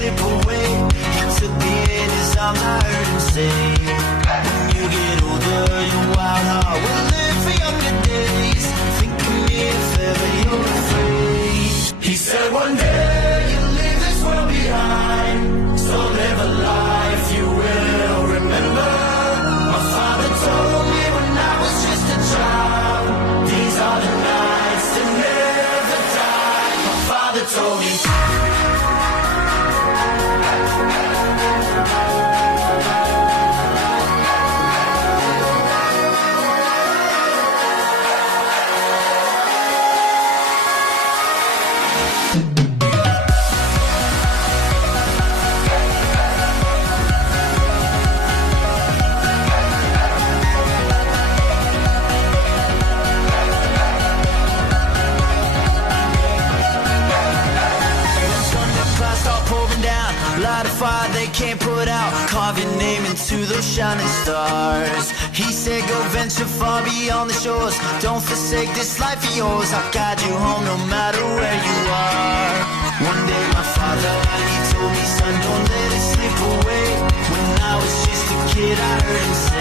slip away. He took me in his arms, I heard him say, when you get older, your wild heart will live for younger days. Think of me if ever you're afraid. He said one day you'll leave this world behind, so live a life you will remember. My father told me when I was just a child, these are the nights that never die. My father told me. Light a fire they can't put out, carve your name into those shining stars. He said go venture far beyond the shores, don't forsake this life of yours. I'll guide you home no matter where you are. One day my father, he told me, son, don't let it slip away. When I was just a kid I heard him say,